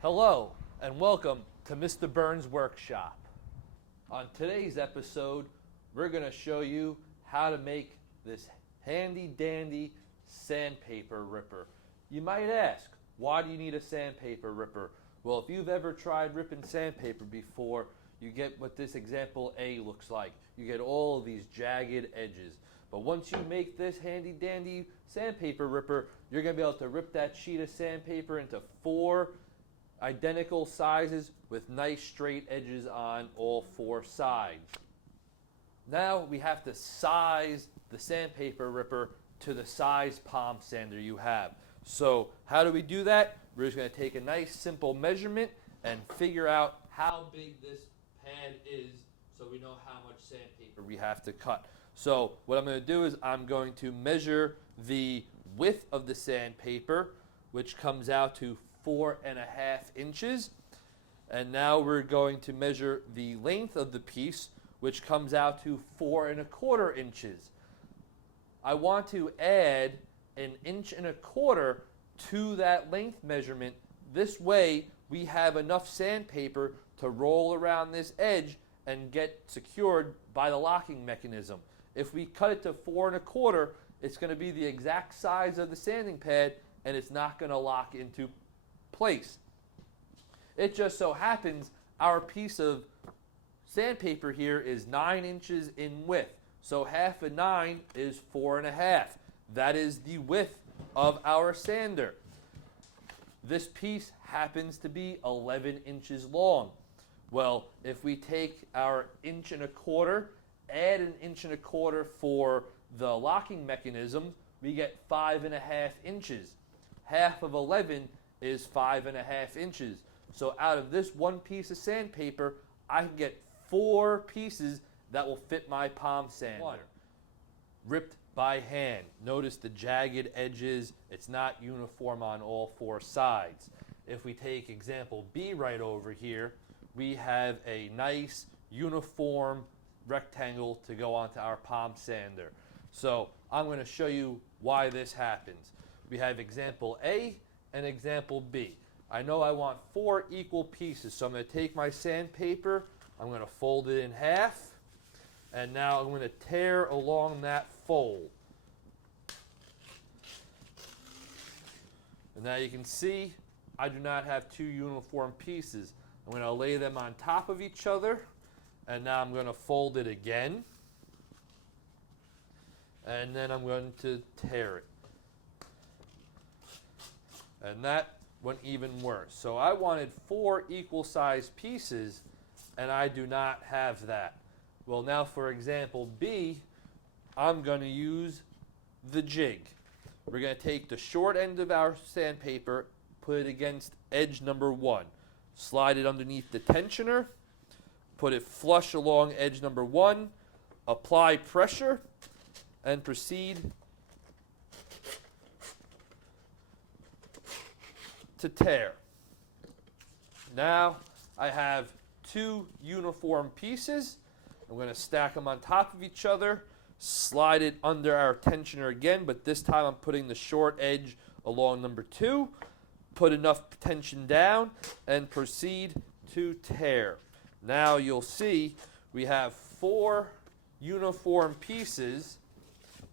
Hello and welcome to Mr. Burns' Workshop. On today's episode, we're going to show you how to make this handy dandy sandpaper ripper. You might ask, why do you need a sandpaper ripper? Well, if you've ever tried ripping sandpaper before, you get what this example A looks like. You get all of these jagged edges. But once you make this handy dandy sandpaper ripper, you're going to be able to rip that sheet of sandpaper into 4 identical sizes with nice straight edges on all 4 sides. Now we have to size the sandpaper ripper to the size palm sander you have. So how do we do that? We're just going to take a nice simple measurement and figure out how big this pad is so we know how much sandpaper we have to cut. So what I'm going to do is I'm going to measure the width of the sandpaper, which comes out to 4.5 inches. And now we're going to measure the length of the piece, which comes out to 4.25 inches. I want to add 1.25 inches to that length measurement. This way we have enough sandpaper to roll around this edge and get secured by the locking mechanism. If we cut it to 4.25, it's going to be the exact size of the sanding pad and it's not going to lock into place. It just so happens our piece of sandpaper here is 9 inches in width. So half of 9 is 4.5. That is the width of our sander. This piece happens to be 11 inches long. Well, if we take our 1.25 inches, add 1.25 inches for the locking mechanism, we get 5.5 inches. Half of 11 is 5.5 inches. So out of this one piece of sandpaper, I can get 4 pieces that will fit my palm sander. Ripped by hand. Notice the jagged edges. It's not uniform on all 4 sides. If we take example B right over here, we have a nice uniform rectangle to go onto our palm sander. So I'm going to show you why this happens. We have example A and example B. I know I want 4 equal pieces, so I'm going to take my sandpaper, I'm going to fold it in half, and now I'm going to tear along that fold. And now you can see I do not have 2 uniform pieces. I'm going to lay them on top of each other, and now I'm going to fold it again, and then I'm going to tear it. And that went even worse. So I wanted 4 equal sized pieces, and I do not have that. Well, now for example B, I'm going to use the jig. We're going to take the short end of our sandpaper, put it against edge number 1, slide it underneath the tensioner, put it flush along edge number 1, apply pressure, and proceed to tear. Now I have 2 uniform pieces. I'm going to stack them on top of each other, slide it under our tensioner again, but this time I'm putting the short edge along number 2, put enough tension down, and proceed to tear. Now you'll see we have 4 uniform pieces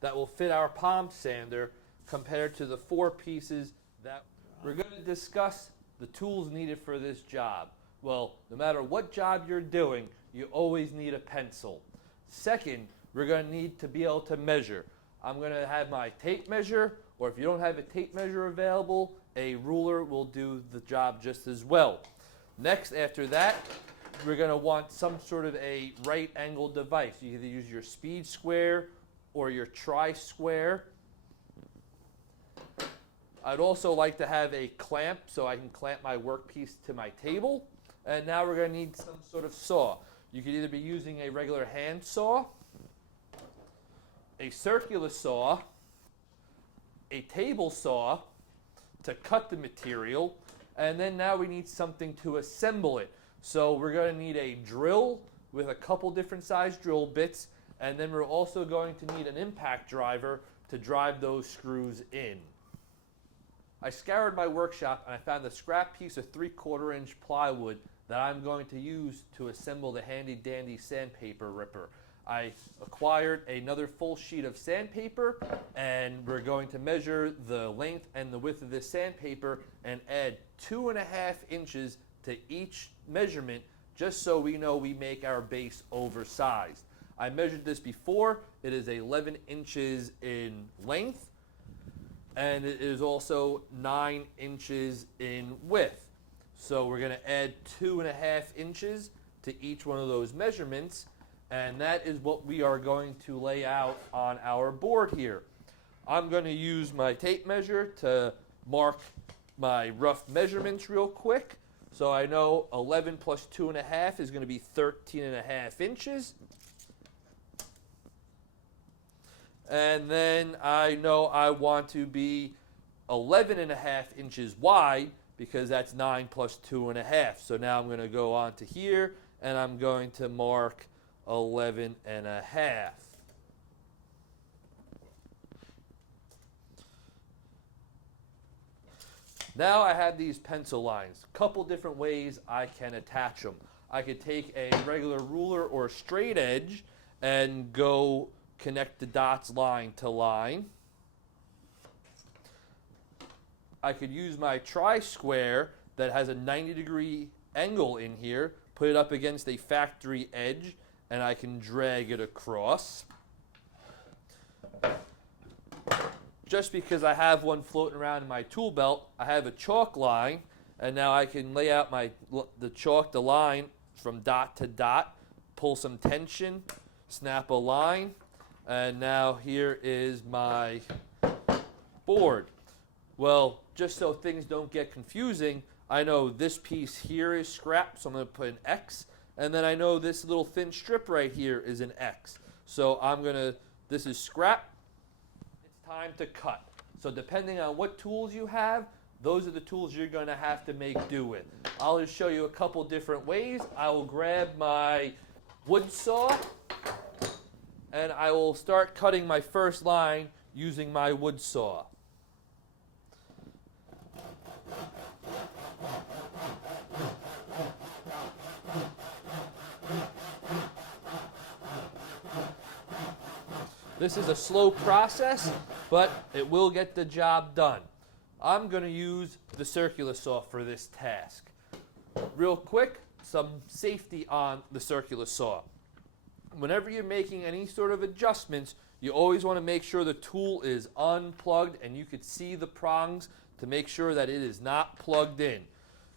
that will fit our palm sander compared to the 4 pieces that we're going to discuss the tools needed for this job. Well, no matter what job you're doing, you always need a pencil. Second, we're going to need to be able to measure. I'm going to have my tape measure, or if you don't have a tape measure available, a ruler will do the job just as well. Next, after that, we're going to want some sort of a right angle device. You either use your speed square or your tri-square. I'd also like to have a clamp so I can clamp my workpiece to my table. And now we're going to need some sort of saw. You could either be using a regular hand saw, a circular saw, a table saw to cut the material, and then now we need something to assemble it. So we're going to need a drill with a couple different size drill bits, and then we're also going to need an impact driver to drive those screws in. I scoured my workshop and I found a scrap piece of 3/4 inch plywood that I'm going to use to assemble the handy dandy sandpaper ripper. I acquired another full sheet of sandpaper, and we're going to measure the length and the width of this sandpaper and add 2.5 inches to each measurement, just so we know we make our base oversized. I measured this before. It is 11 inches in length, and it is also 9 inches in width. So we're going to add 2.5 inches to each one of those measurements, and that is what we are going to lay out on our board here. I'm going to use my tape measure to mark my rough measurements real quick. So I know 11 plus 2.5 is going to be 13.5 inches. And then I know I want to be 11.5 inches wide, because that's 9 plus 2.5. So now I'm going to go on to here, and I'm going to mark 11.5. Now I have these pencil lines. Couple different ways I can attach them. I could take a regular ruler or a straight edge and go connect the dots line to line. I could use my tri-square that has a 90-degree angle in here, put it up against a factory edge, and I can drag it across. Just because I have one floating around in my tool belt, I have a chalk line, and now I can lay out the line from dot to dot, pull some tension, snap a line, and now here is my board. Well, just so things don't get confusing, I know this piece here is scrap, so I'm going to put an X, and then I know this little thin strip right here is an X. So this is scrap. It's time to cut. So depending on what tools you have, those are the tools you're going to have to make do with. I'll just show you a couple different ways. I will grab my wood saw, and I will start cutting my first line using my wood saw. This is a slow process, but it will get the job done. I'm going to use the circular saw for this task. Real quick, some safety on the circular saw. Whenever you're making any sort of adjustments, you always want to make sure the tool is unplugged and you could see the prongs to make sure that it is not plugged in.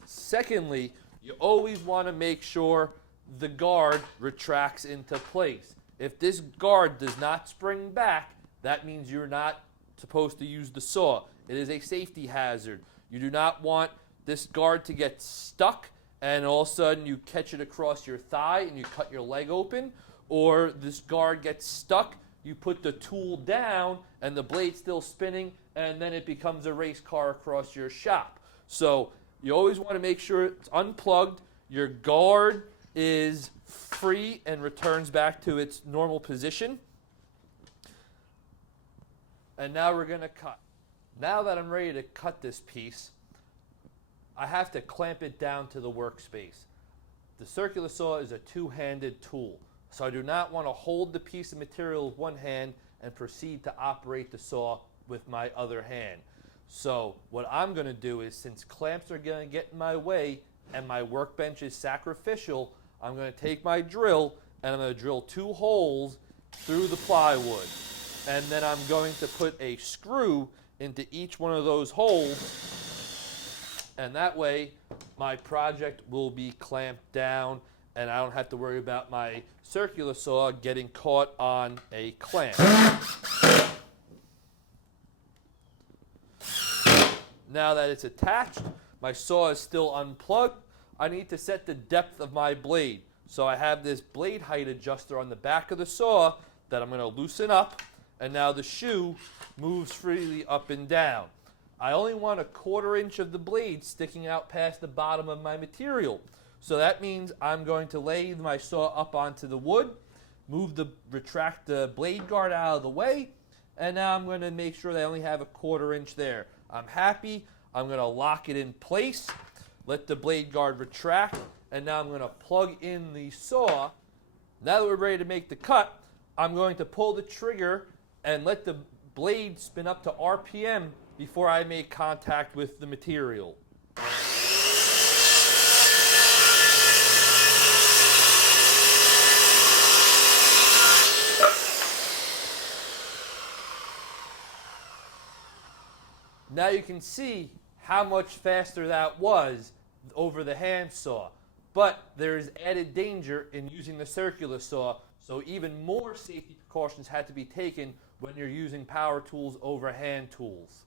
Secondly, you always want to make sure the guard retracts into place. If this guard does not spring back, that means you're not supposed to use the saw. It is a safety hazard. You do not want this guard to get stuck and all of a sudden you catch it across your thigh and you cut your leg open, or this guard gets stuck, you put the tool down and the blade's still spinning, and then it becomes a race car across your shop. So you always want to make sure it's unplugged, your guard is free and returns back to its normal position. And now we're going to cut. Now that I'm ready to cut this piece, I have to clamp it down to the workspace. The circular saw is a two-handed tool, so I do not want to hold the piece of material with one hand and proceed to operate the saw with my other hand. So what I'm going to do is, since clamps are going to get in my way and my workbench is sacrificial, I'm going to take my drill and I'm going to drill 2 holes through the plywood. And then I'm going to put a screw into each one of those holes. And that way my project will be clamped down and I don't have to worry about my circular saw getting caught on a clamp. Now that it's attached, my saw is still unplugged. I need to set the depth of my blade. So I have this blade height adjuster on the back of the saw that I'm going to loosen up, and now the shoe moves freely up and down. I only want 1/4 inch of the blade sticking out past the bottom of my material. So that means I'm going to lay my saw up onto the wood, retract the blade guard out of the way, and now I'm going to make sure that I only have 1/4 inch there. I'm happy. I'm going to lock it in place, let the blade guard retract, and now I'm going to plug in the saw. Now that we're ready to make the cut, I'm going to pull the trigger and let the blade spin up to RPM before I make contact with the material. Now you can see how much faster that was over the handsaw. But there is added danger in using the circular saw, so even more safety precautions had to be taken when you're using power tools over hand tools.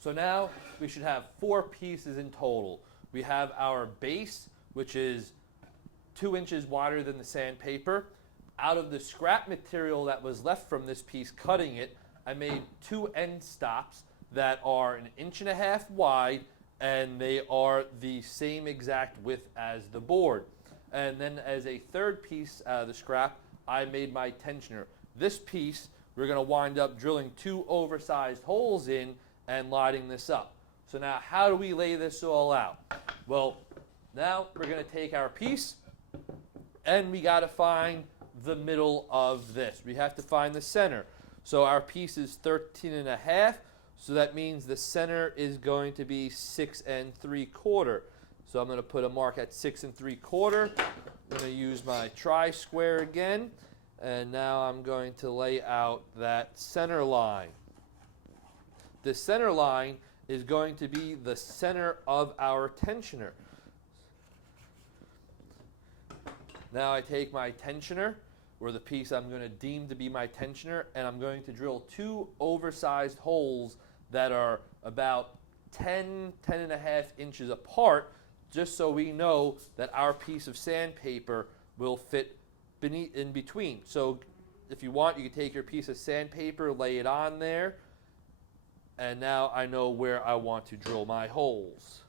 So now we should have 4 pieces in total. We have our base, which is 2 inches wider than the sandpaper. Out of the scrap material that was left from this piece cutting it, I made 2 end stops that are 1.5 inches wide, and they are the same exact width as the board. And then as a third piece out of the scrap, I made my tensioner. This piece, we're going to wind up drilling 2 oversized holes in and lining this up. So now how do we lay this all out? Well, now we're going to take our piece and we got to find the middle of this. We have to find the center. So our piece is 13.5, so that means the center is going to be 6 3/4. So I'm going to put a mark at 6 3/4. I'm going to use my tri-square again, and now I'm going to lay out that center line. The center line is going to be the center of our tensioner. Now I take my tensioner, or the piece I'm going to deem to be my tensioner, and I'm going to drill 2 oversized holes that are about 10.5 inches apart, just so we know that our piece of sandpaper will fit in between. So if you want, you can take your piece of sandpaper, lay it on there, and now I know where I want to drill my holes.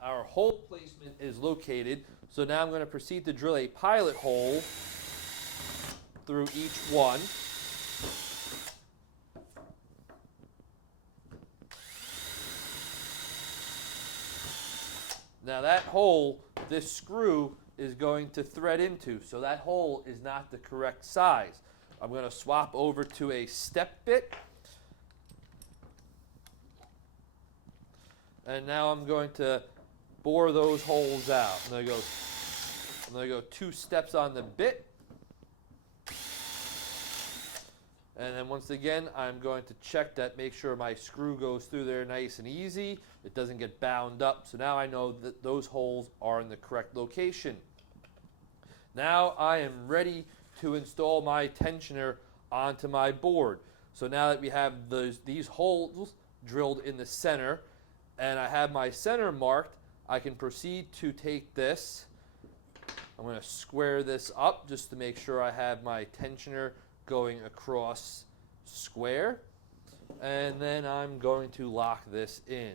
Our hole placement is located, so now I'm going to proceed to drill a pilot hole through each one. Now that hole, this screw is going to thread into, so that hole is not the correct size. I'm going to swap over to a step bit, and now I'm going to bore those holes out. I'm going to go 2 steps on the bit, and then once again I'm going to check that, make sure my screw goes through there nice and easy, it doesn't get bound up. So now I know that those holes are in the correct location. Now I am ready to install my tensioner onto my board. So now that we have these holes drilled in the center and I have my center marked, I can proceed to take this. I'm going to square this up just to make sure I have my tensioner going across square, and then I'm going to lock this in.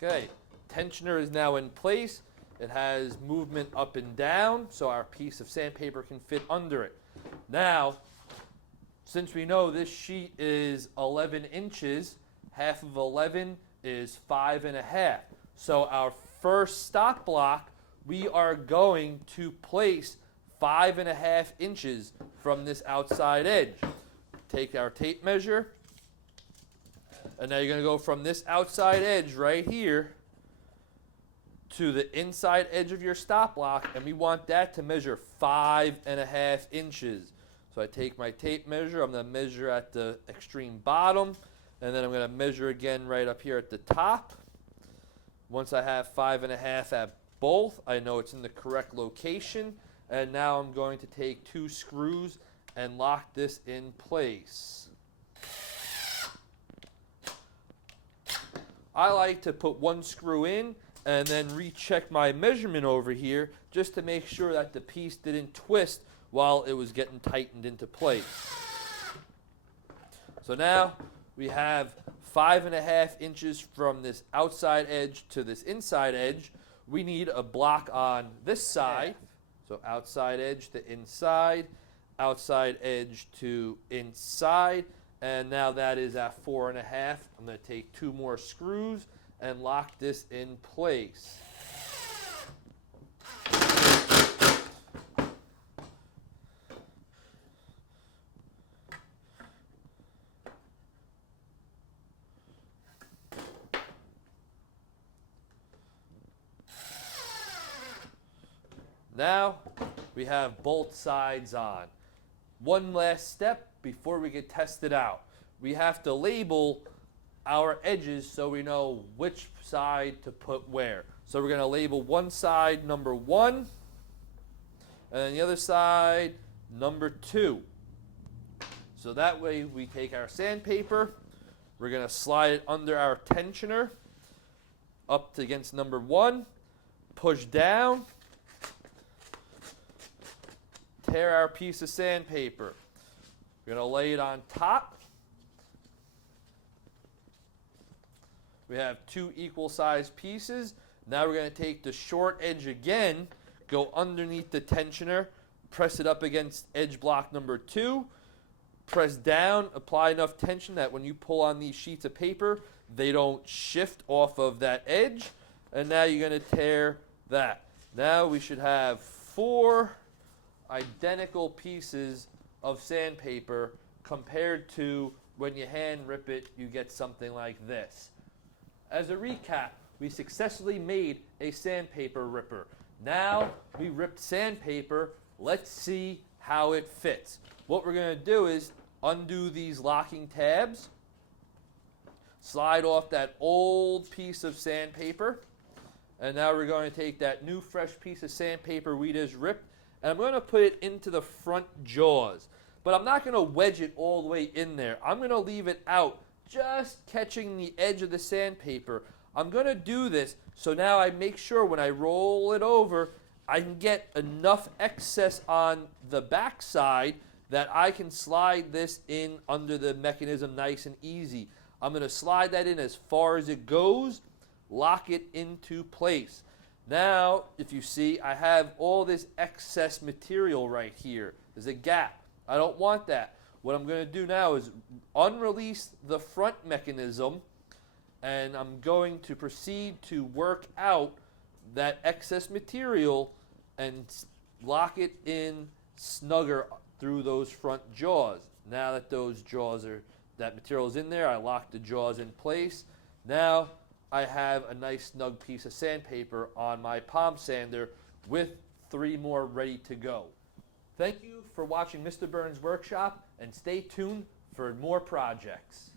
Okay, tensioner is now in place. It has movement up and down, so our piece of sandpaper can fit under it. Now, since we know this sheet is 11 inches, half of 11 is 5.5. So our first stop block, we are going to place 5.5 inches from this outside edge. Take our tape measure, and now you're going to go from this outside edge right here to the inside edge of your stop block, and we want that to measure 5.5 inches. So I take my tape measure, I'm going to measure at the extreme bottom, and then I'm going to measure again right up here at the top. Once I have 5.5 at both, I know it's in the correct location, and now I'm going to take 2 screws and lock this in place. I like to put 1 screw in and then recheck my measurement over here just to make sure that the piece didn't twist while it was getting tightened into place. So now we have 5.5 inches from this outside edge to this inside edge. We need a block on this side. So outside edge to inside, outside edge to inside, and now that is at 4.5. I'm going to take 2 more screws and lock this in place. Now we have both sides on. One last step before we get tested out. We have to label our edges so we know which side to put where. So we're going to label one side number 1, and then the other side number 2. So that way we take our sandpaper, we're going to slide it under our tensioner up against number 1, push down, tear our piece of sandpaper. We're going to lay it on top. We have 2 equal sized pieces. Now we're going to take the short edge again, go underneath the tensioner, press it up against edge block number 2, press down, apply enough tension that when you pull on these sheets of paper, they don't shift off of that edge. And now you're going to tear that. Now we should have 4 identical pieces of sandpaper compared to when you hand rip it, you get something like this. As a recap, we successfully made a sandpaper ripper. Now we ripped sandpaper. Let's see how it fits. What we're going to do is undo these locking tabs, slide off that old piece of sandpaper, and now we're going to take that new fresh piece of sandpaper we just ripped, and I'm going to put it into the front jaws. But I'm not going to wedge it all the way in there. I'm going to leave it out, just catching the edge of the sandpaper. I'm going to do this so now I make sure when I roll it over, I can get enough excess on the back side that I can slide this in under the mechanism nice and easy. I'm going to slide that in as far as it goes, lock it into place. Now, if you see, I have all this excess material right here. There's a gap. I don't want that. What I'm going to do now is unrelease the front mechanism, and I'm going to proceed to work out that excess material and lock it in snugger through those front jaws. Now that that material is in there, I lock the jaws in place. Now I have a nice snug piece of sandpaper on my palm sander with 3 more ready to go. Thank you for watching Mr. Burns' Workshop, and stay tuned for more projects.